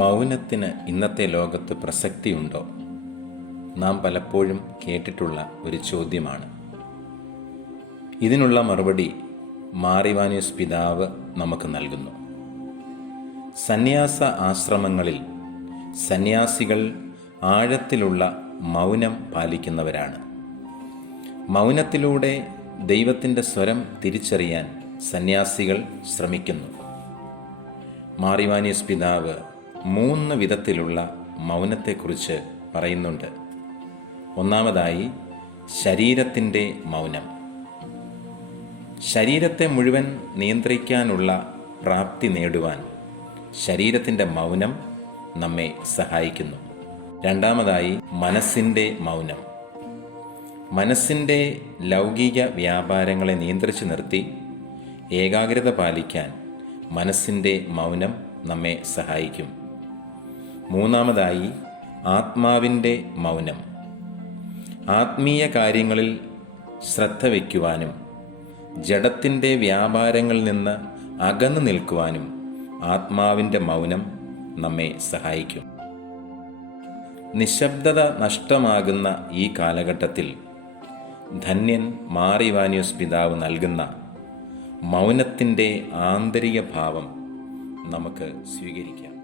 മൗനത്തിന് ഇന്നത്തെ ലോകത്ത് പ്രസക്തിയുണ്ടോ? നാം പലപ്പോഴും കേട്ടിട്ടുള്ള ഒരു ചോദ്യമാണ്. ഇതിനുള്ള മറുപടി മാർ ഇവാനിയോസ് പിതാവ് നമുക്ക് നൽകുന്നു. സന്യാസ ആശ്രമങ്ങളിൽ സന്യാസികൾ ആഴത്തിലുള്ള മൗനം പാലിക്കുന്നവരാണ്. മൗനത്തിലൂടെ ദൈവത്തിൻ്റെ സ്വരം തിരിച്ചറിയാൻ സന്യാസികൾ ശ്രമിക്കുന്നു. മാർ ഇവാനിയോസ് പിതാവ് 3 വിധത്തിലുള്ള മൗനത്തെക്കുറിച്ച് പറയുന്നുണ്ട്. ഒന്നാമതായി, ശരീരത്തിൻ്റെ മൗനം. ശരീരത്തെ മുഴുവൻ നിയന്ത്രിക്കാനുള്ള പ്രാപ്തി നേടുവാൻ ശരീരത്തിൻ്റെ മൗനം നമ്മെ സഹായിക്കുന്നു. രണ്ടാമതായി, മനസ്സിൻ്റെ മൗനം. മനസ്സിൻ്റെ ലൗകിക വ്യാപാരങ്ങളെ നിയന്ത്രിച്ചു നിർത്തി ഏകാഗ്രത പാലിക്കാൻ മനസ്സിൻ്റെ മൗനം നമ്മെ സഹായിക്കും. മൂന്നാമതായി, ആത്മാവിൻ്റെ മൗനം. ആത്മീയ കാര്യങ്ങളിൽ ശ്രദ്ധ വയ്ക്കുവാനും ജഡത്തിൻ്റെ വ്യാപാരങ്ങളിൽ നിന്ന് അകന്നു നിൽക്കുവാനും ആത്മാവിൻ്റെ മൗനം നമ്മെ സഹായിക്കും. നിശബ്ദത നഷ്ടമാകുന്ന ഈ കാലഘട്ടത്തിൽ ധന്യൻ മാർ ഇവാനിയോസ് പിതാവ് നൽകുന്ന മൗനത്തിൻ്റെ ആന്തരിക ഭാവം നമുക്ക് സ്വീകരിക്കാം.